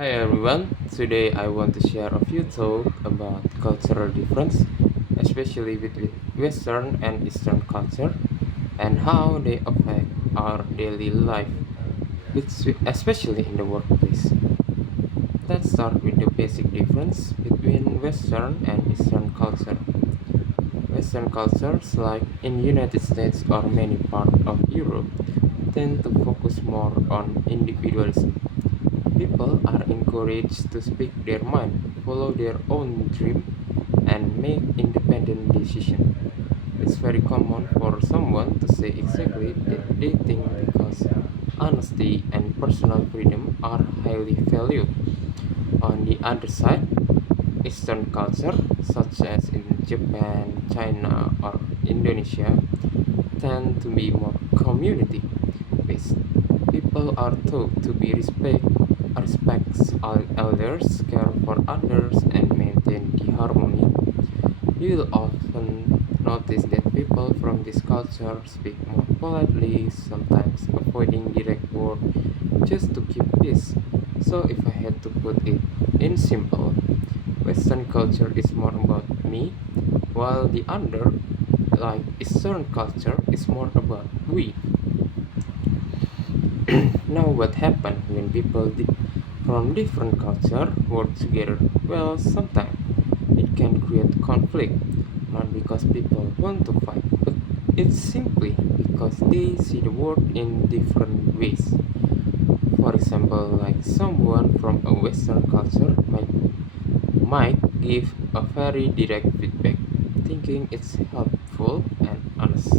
Hi everyone, today I want to share a few thoughts about cultural difference, especially between Western and Eastern culture, and how they affect our daily life, especially in the workplace. Let's start with the basic difference between Western and Eastern culture. Western cultures, like in United States or many parts of Europe, tend to focus more on individualism. People are encouraged to speak their mind, follow their own dream, and make independent decisions. It's very common for someone to say exactly that they think because honesty and personal freedom are highly valued. On the other side, Eastern culture, such as in Japan, China, or Indonesia, tend to be more community based. People are taught to be respects all elders, care for others, and maintain the harmony. You will often notice that people from this culture speak more politely, sometimes avoiding direct words just to keep peace. So, if I had to put it in simple, Western culture is more about me, while the other, like Eastern culture, is more about we. Now, what happens when people from different culture work together? Well, sometimes it can create conflict, not because people want to fight, but it's simply because they see the world in different ways. For example, like someone from a Western culture might give a very direct feedback, thinking it's helpful and honest.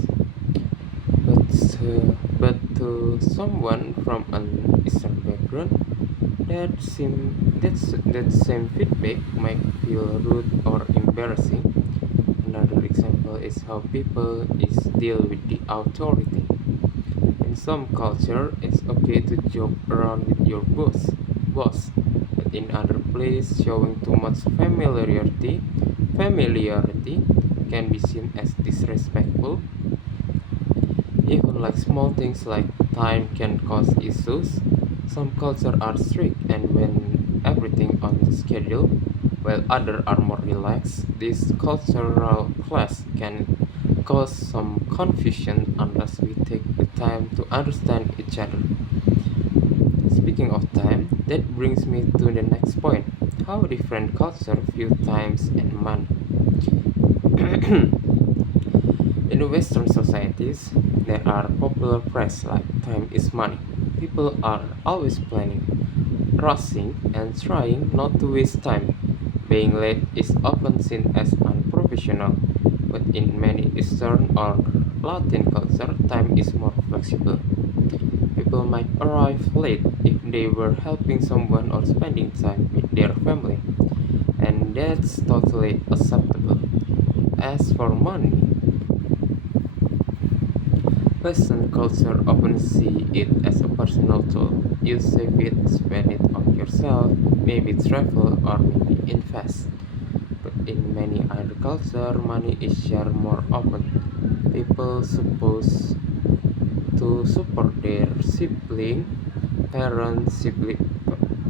But to someone from an Eastern background, that same feedback might feel rude or embarrassing. Another example is how people is deal with the authority. In some culture, it's okay to joke around with your boss, but in other place, showing too much familiarity can be seen as disrespectful. Even like small things like time can cause issues. Some cultures are strict and when everything on the schedule, while others are more relaxed. This cultural clash can cause some confusion unless we take the time to understand each other. Speaking of time, that brings me to the next point. How different cultures view times and money. In Western societies, there are popular phrases like time is money. People are always planning, rushing, and trying not to waste time. Being late is often seen as unprofessional, but in many Eastern or Latin culture, time is more flexible. People might arrive late if they were helping someone or spending time with their family, and that's totally acceptable. As for money, Western culture often see it as a personal tool. You save it, spend it on yourself, maybe travel or maybe invest. But in many other cultures, money is shared more often. People supposed to support their sibling, parents, sibling,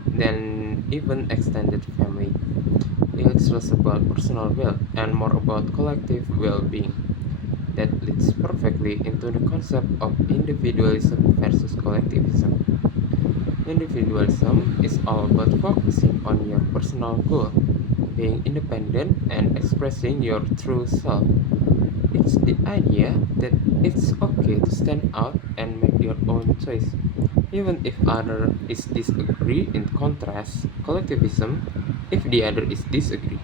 then even extended family. It's less about personal wealth and more about collective well-being. That leads perfectly into the concept of individualism versus collectivism. Individualism is all about focusing on your personal goal, being independent, and expressing your true self. It's the idea that it's okay to stand out and make your own choice, even if other is disagree. In contrast, collectivism, if the other is disagree.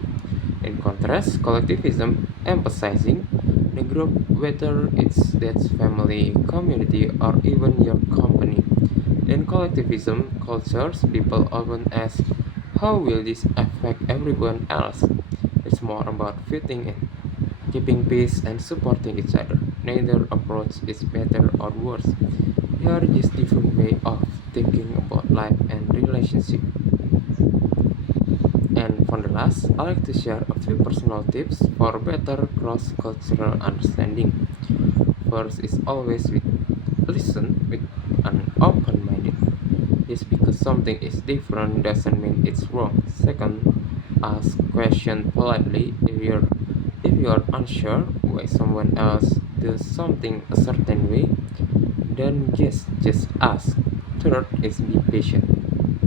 In contrast, collectivism emphasizing the group, whether it's that's family, community, or even your company. In collectivism cultures, people often ask, how will this affect everyone else? It's more about fitting in, keeping peace, and supporting each other. Neither approach is better or worse. They are just different way of thinking about life and relationship. And for the last, I like to share a few personal tips for better cross-cultural understanding. First is always listen with an open-minded. Just because something is different doesn't mean it's wrong. Second, ask question politely. If you're unsure why someone else does something a certain way, then just ask. Third is be patient.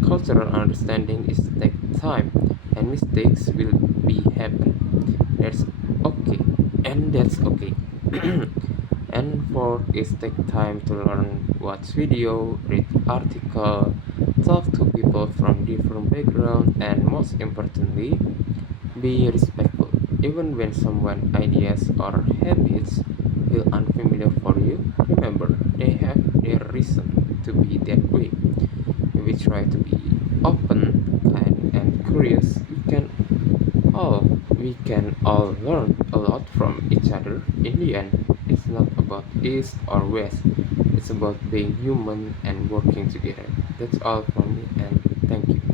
Cultural understanding is take time and mistakes will be happen. That's okay. And that's okay. And fourth is take time to learn, watch video, read article, talk to people from different background, and most importantly, be respectful. Even when someone ideas or habits feel unfamiliar for you, remember they have their reason to be that way. If we try to be open, kind, and curious, we can all learn a lot from each other. In the end, it's not about east or west. It's about being human and working together. That's all from me, and thank you.